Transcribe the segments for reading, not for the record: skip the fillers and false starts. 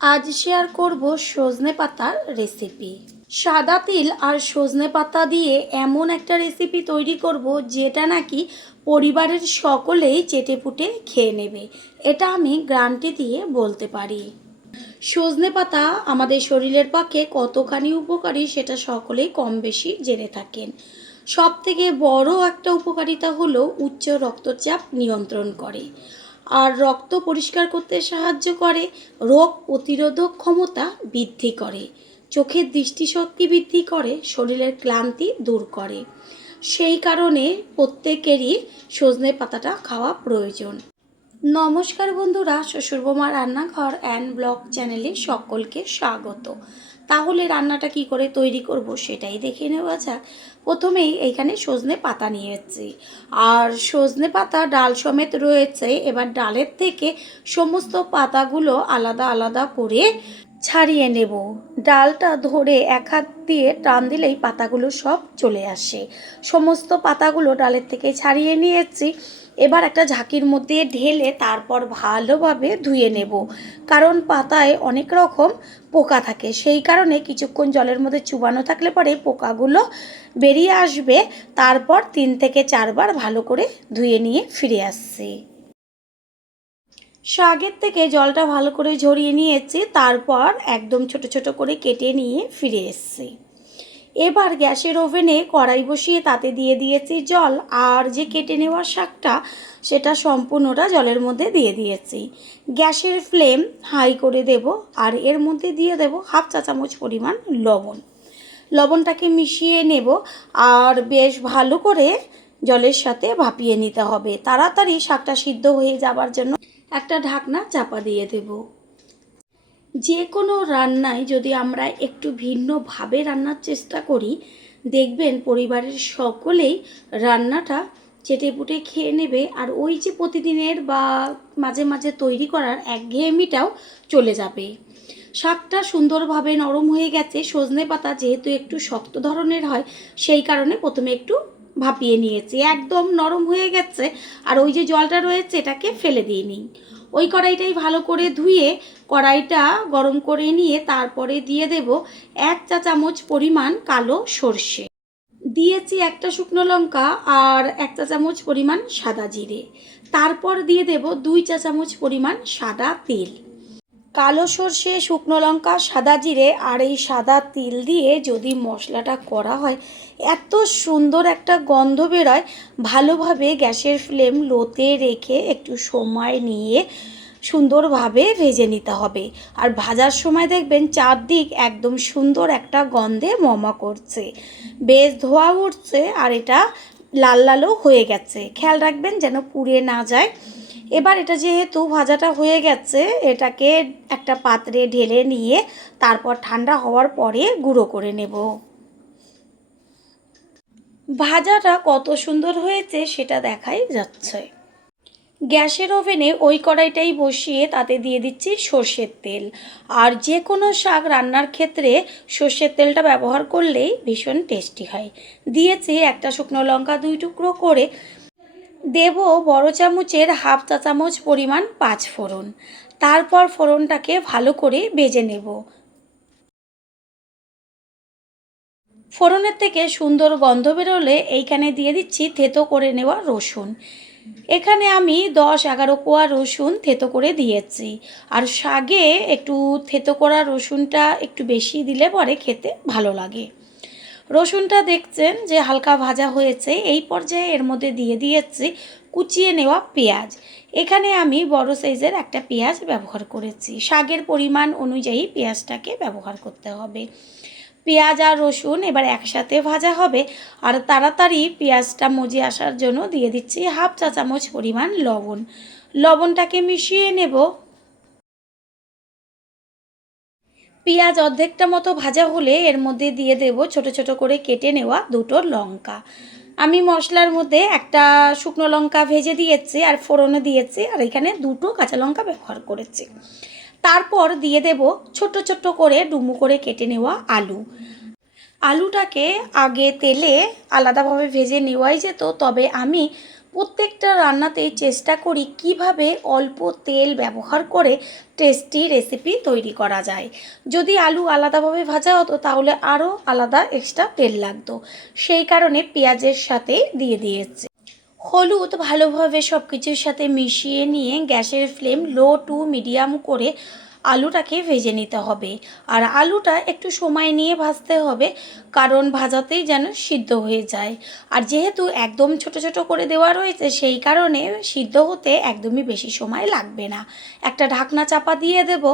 আজ শেয়ার করব সজনে পাতার রেসিপি। সাদা তিল আর সজনে পাতা দিয়ে এমন একটা রেসিপি তৈরি করব যেটা নাকি পরিবারের সকলেই চেটেপুটে খেয়ে নেবে, এটা আমি গ্যারান্টি দিয়ে বলতে পারি। সজনে পাতা আমাদের শরীরের পক্ষে কতখানি উপকারী সেটা সকলেই কম বেশি জেনে থাকেন। সব থেকে বড় একটা উপকারিতা হলো উচ্চ রক্তচাপ নিয়ন্ত্রণ করে, আর রক্ত পরিষ্কার করতে সাহায্য করে, রোগ প্রতিরোধক ক্ষমতা বৃদ্ধি করে, চোখের দৃষ্টিশক্তি বৃদ্ধি করে, শরীরের ক্লান্তি দূর করে। সেই কারণে প্রত্যেকেরই সজনে পাতাটা খাওয়া প্রয়োজন। নমস্কার বন্ধুরা, শ্বশুরবৌমা রান্নাঘর অ্যান্ড ব্লগ চ্যানেলে সকলকে স্বাগত। তাহলে রান্নাটা কি করে তৈরি করব সেটাই দেখে নেওয়া যাক। প্রথমেই এইখানে সজনে পাতা নিয়েছি, আর সজনে পাতা ডাল সমেত রয়েছে। এবার ডালের থেকে সমস্ত পাতাগুলো আলাদা আলাদা করে ছাড়িয়ে নেব। ডালটা ধরে এক হাত দিয়ে টান দিলেই পাতাগুলো সব চলে আসে। সমস্ত পাতাগুলো ডালের থেকে ছাড়িয়ে নিয়েছি। এবার একটা ঝাঁকির মধ্যে ঢেলে তারপর ভালোভাবে ধুয়ে নেব, কারণ পাতায় অনেক রকম পোকা থাকে। সেই কারণে কিছুক্ষণ জলের মধ্যে চুবানো থাকলে পরে পোকাগুলো বেরিয়ে আসবে। তারপর 3 থেকে 4 বার ভালো করে ধুয়ে নিয়ে ফিরে আসছি। শাকের থেকে জলটা ভালো করে ঝরিয়ে নিয়েছি, তারপর একদম ছোট ছোট করে কেটে নিয়ে ফিরে এসেছি। এবার গ্যাসের ওভেনে কড়াই বসিয়ে তাতে দিয়ে দিয়েছি জল, আর যে কেটে নেওয়া শাকটা সেটা সম্পূর্ণটা জলের মধ্যে দিয়ে দিয়েছি। গ্যাসের ফ্লেম হাই করে দেব, আর এর মধ্যে দিয়ে দেব হাফ চা চামচ পরিমাণ লবণ। লবণটাকে মিশিয়ে নেব, আর বেশ ভালো করে জলের সাথে ভাপিয়ে নিতে হবে। তাড়াতাড়ি শাকটা সিদ্ধ হয়ে যাবার জন্য একটা ঢাকনা চাপা দিয়ে দেব। যে কোনো রান্নায় যদি আমরা একটু ভিন্নভাবে রান্নার চেষ্টা করি, দেখবেন পরিবারের সকলেই রান্নাটা চেটেপুটে খেয়ে নেবে, আর ওই যে প্রতিদিনের বা মাঝে মাঝে তৈরি করার একঘেয়েমিটাও চলে যাবে। শাকটা সুন্দরভাবে নরম হয়ে গেছে। সজনে পাতা যেহেতু একটু শক্ত ধরনের হয়, সেই কারণে প্রথমে একটু ভাপিয়ে নিয়েছি। একদম নরম হয়ে গেছে, আর ওই যে জলটা রয়েছে এটাকে ফেলে দিয়ে নিই। ওই কড়াইটাই ভালো করে ধুয়ে কড়াইটা গরম করে নিয়ে তারপরে দিয়ে দেব 1 চা চামচ পরিমাণ কালো সর্ষে, দিয়েছি একটা শুকনো লঙ্কা আর 1 চা চামচ পরিমাণ সাদা জিরে। তারপর দিয়ে দেব 2 চা চামচ পরিমাণ সাদা তিল। কালো সর্ষে, শুকনো লঙ্কা, সাদা জিরে আর এই সাদা তিল দিয়ে যদি মশলাটা করা হয়, এত সুন্দর একটা গন্ধ বেরোয়। ভালোভাবে গ্যাসের ফ্লেম লোতে রেখে একটু সময় নিয়ে সুন্দরভাবে ভেজে নিতে হবে। আর ভাজার সময় দেখবেন চারদিক একদম সুন্দর একটা গন্ধে মমা করছে, বেশ ধোয়া উঠছে, আর এটা লাল লালও হয়ে গেছে। খেয়াল রাখবেন যেন পুড়ে না যায়। এবার এটা যেহেতু ভাজাটা হয়ে গেছে, এটাকে একটা পাত্রে ঢেলে নিয়ে তারপর ঠান্ডা হওয়ার পরে গুঁড়ো করে নেব। ভাজাটা কত সুন্দর হয়েছে সেটা দেখাই যাচ্ছে। গ্যাসের ওভেনে ওই কড়াইটাই বসিয়ে তাতে দিয়ে দিচ্ছি সর্ষের তেল। আর যে কোনো শাক রান্নার ক্ষেত্রে সর্ষের তেলটা ব্যবহার করলেই ভীষণ টেস্টি হয়। দিয়েছি একটা শুকনো লঙ্কা 2 টুকরো করে, দেব বড় চামচের হাফ চা চামচ পরিমাণ 5 ফোড়ন। তারপর ফোড়নটাকে ভালো করে ভেজে নেব। ফোড়নের থেকে সুন্দর গন্ধ বেরোলে এইখানে দিয়ে দিচ্ছি থেতো করে নেওয়া রসুন। এখানে আমি 10-11 কোয়া রসুন থেতো করে দিয়েছি। আর শাকে একটু থেতো করা রসুনটা একটু বেশি দিলে পরে খেতে ভালো লাগে। রসুনটা দেখছেন যে হালকা ভাজা হয়েছে, এই পর্যায়ে এর মধ্যে দিয়ে দিয়েছি কুচিয়ে নেওয়া পেঁয়াজ। এখানে আমি বড় সাইজের একটা পেঁয়াজ ব্যবহার করেছি। শাকের পরিমাণ অনুযায়ী পেঁয়াজটাকে ব্যবহার করতে হবে। পেঁয়াজ আর রসুন এবার একসাথে ভাজা হবে, আর তাড়াতাড়ি পেঁয়াজটা মজে আসার জন্য দিয়ে দিচ্ছি হাফ চা চামচ পরিমাণ লবণ। লবণটাকে মিশিয়ে নেব। পেঁয়াজ অর্ধেকটা মতো ভাজা হলে এর মধ্যে দিয়ে দেব ছোট ছোট করে কেটে নেওয়া 2টো লঙ্কা। আমি মশলার মধ্যে একটা শুকনো লঙ্কা ভেজে দিয়েছি আর ফোড়নে দিয়েছি, আর এখানে 2টো কাঁচা লঙ্কা ব্যবহার করেছি। তারপর দিয়ে দেব ছোট ছোট করে ডুমু করে কেটে নেওয়া আলু। আলুটাকে আগে তেলে আলাদাভাবে ভেজে নেওয়াই যেত, তবে আমি প্রত্যেকটা রান্নাতেই চেষ্টা করি কিভাবে অল্প তেল ব্যবহার করে টেস্টি রেসিপি তৈরি করা যায়। যদি আলু আলাদাভাবে ভাজা হতো তাহলে আরও আলাদা এক্সট্রা তেল লাগতো, সেই কারণে পেঁয়াজের সাথে দিয়ে দিয়েছি। হলুদ ভালোভাবে সব কিছুর সাথে মিশিয়ে নিয়ে গ্যাসের ফ্লেম লো টু মিডিয়াম করে আলুটাকে ভেজে নিতে হবে। আর আলুটা একটু সময় নিয়ে ভাজতে হবে, কারণ ভাজাতেই যেন সিদ্ধ হয়ে যায়। আর যেহেতু একদম ছোট ছোট করে দেওয়া রয়েছে, সেই কারণে সিদ্ধ হতে একদমই বেশি সময় লাগবে না। একটা ঢাকনা চাপা দিয়ে দেব।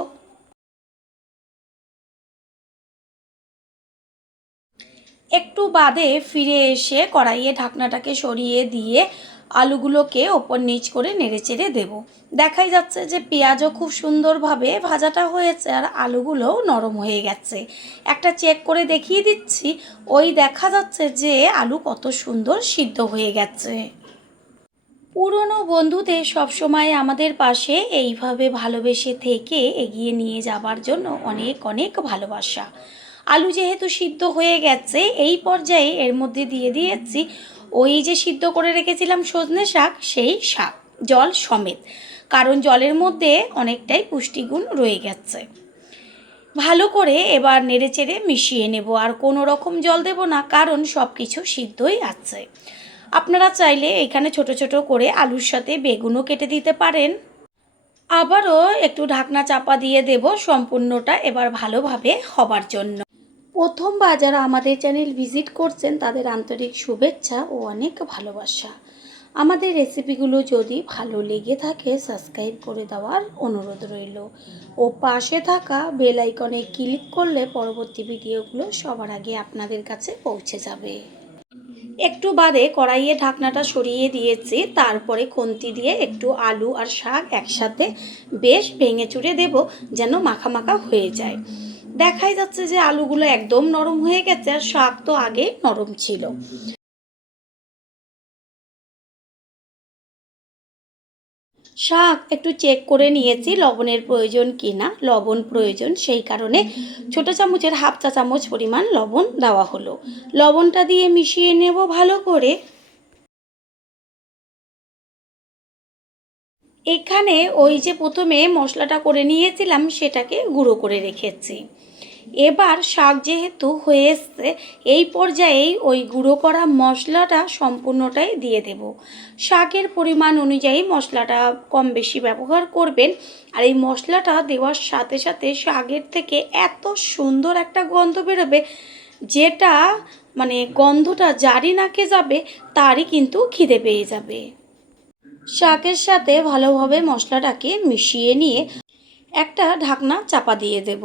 একটু বাদে ফিরে এসে কড়াইয়ে ঢাকনাটাকে সরিয়ে দিয়ে আলুগুলোকে ওপর নিচ করে নেড়েচেড়ে দেবো। দেখাই যাচ্ছে যে পেঁয়াজও খুব সুন্দরভাবে ভাজাটা হয়েছে আর আলুগুলোও নরম হয়ে গেছে। একটা চেক করে দেখিয়ে দিচ্ছি, ওই দেখা যাচ্ছে যে আলু কত সুন্দর সিদ্ধ হয়ে গেছে। পুরনো বন্ধুদের সবসময় আমাদের পাশে এইভাবে ভালোবেসে থেকে এগিয়ে নিয়ে যাবার জন্য অনেক অনেক ভালোবাসা। আলু যেহেতু সিদ্ধ হয়ে গেছে, এই পর্যায়ে এর মধ্যে দিয়ে দিয়েছি ওই যে সিদ্ধ করে রেখেছিলাম সজনে শাক, সেই শাক জল সমেত, কারণ জলের মধ্যে অনেকটাই পুষ্টিগুণ রয়ে গেছে। ভালো করে এবার নেড়েচেড়ে মিশিয়ে নেব, আর কোনো রকম জল দেব না, কারণ সব কিছু সিদ্ধই আছে। আপনারা চাইলে এখানে ছোট ছোট করে আলুর সাথে বেগুনও কেটে দিতে পারেন। আবারও একটু ঢাকনা চাপা দিয়ে দেব সম্পূর্ণটা এবার ভালোভাবে হবার জন্য। প্রথমবার যারা আমাদের চ্যানেল ভিজিট করছেন তাদের আন্তরিক শুভেচ্ছা ও অনেক ভালোবাসা। আমাদের রেসিপিগুলো যদি ভালো লেগে থাকে সাবস্ক্রাইব করে দেওয়ার অনুরোধ রইল, ও পাশে থাকা বেল আইকনে ক্লিক করলে পরবর্তী ভিডিওগুলো সবার আগে আপনাদের কাছে পৌঁছে যাবে। একটু বাদে কড়াইয়ে ঢাকনাটা সরিয়ে দিয়েছি, তারপরে খুন্তি দিয়ে একটু আলু আর শাক একসাথে বেশ ভেঙে চুড়ে দেব, যেন মাখা মাখা হয়ে যায়। দেখাই যাচ্ছে যে আলুগুলো একদম নরম হয়ে গেছে, আর শাক তো আগে নরম ছিল। শাক একটু চেক করে নিয়েছি লবণের প্রয়োজন কি না। লবণ প্রয়োজন, সেই কারণে ছোট চামচের হাফ চা চামচ পরিমাণ লবণ দেওয়া হলো। লবণটা দিয়ে মিশিয়ে নেব ভালো করে। এখানে ওই যে প্রথমে মশলাটা করে নিয়েছিলাম সেটাকে গুঁড়ো করে রেখেছি। এবার শাক যেহেতু হয়ে এসছে, এই পর্যায়েই ওই গুঁড়ো করা মশলাটা সম্পূর্ণটাই দিয়ে দেব। শাকের পরিমাণ অনুযায়ী মশলাটা কম বেশি ব্যবহার করবেন। আর এই মশলাটা দেওয়ার সাথে সাথে শাকের থেকে এত সুন্দর একটা গন্ধ বেরোবে, যেটা মানে গন্ধটা যারই নাকে যাবে তারই কিন্তু খিদে পেয়ে যাবে। শাকের সাথে ভালোভাবে মশলাটাকে মিশিয়ে নিয়ে একটা ঢাকনা চাপা দিয়ে দেব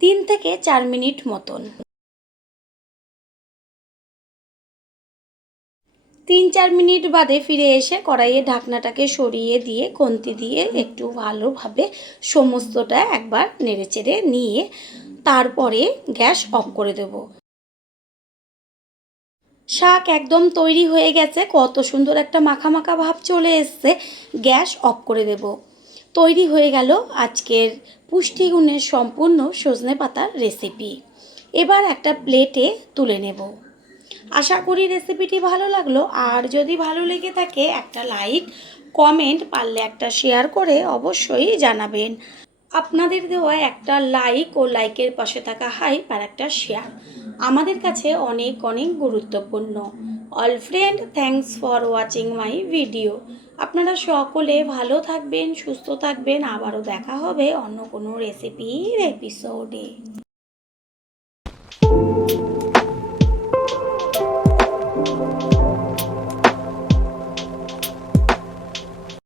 3 থেকে 4 মিনিট মতন। 3-4 মিনিট বাদে ফিরে এসে কড়াইয়ে ঢাকনাটাকে সরিয়ে দিয়ে খুন্তি দিয়ে একটু ভালোভাবে সমস্তটা একবার নেড়েচেড়ে নিয়ে তারপরে গ্যাস অফ করে দেব। শাক একদম তৈরি হয়ে গেছে, কত সুন্দর একটা মাখা মাখা ভাব চলে এসছে। গ্যাস অফ করে দেব। তৈরি হয়ে গেল আজকের পুষ্টিগুণের সম্পূর্ণ সজনে পাতার রেসিপি। এবার একটা প্লেটে তুলে নেব। আশা করি রেসিপিটি ভালো লাগলো, আর যদি ভালো লেগে থাকে একটা লাইক, কমেন্ট, পারলে একটা শেয়ার করে অবশ্যই জানাবেন। আপনাদের দেওয়া একটা লাইক ও লাইকের পাশে থাকা হাইপ আর একটা শেয়ার আমাদের কাছে অনেক অনেক গুরুত্বপূর্ণ। All friend, thanks for watching my video. আপনারা সকলে ভালো থাকবেন, সুস্থ থাকবেন। আবারও দেখা হবে অন্য কোনো রেসিপির এপিসোডে।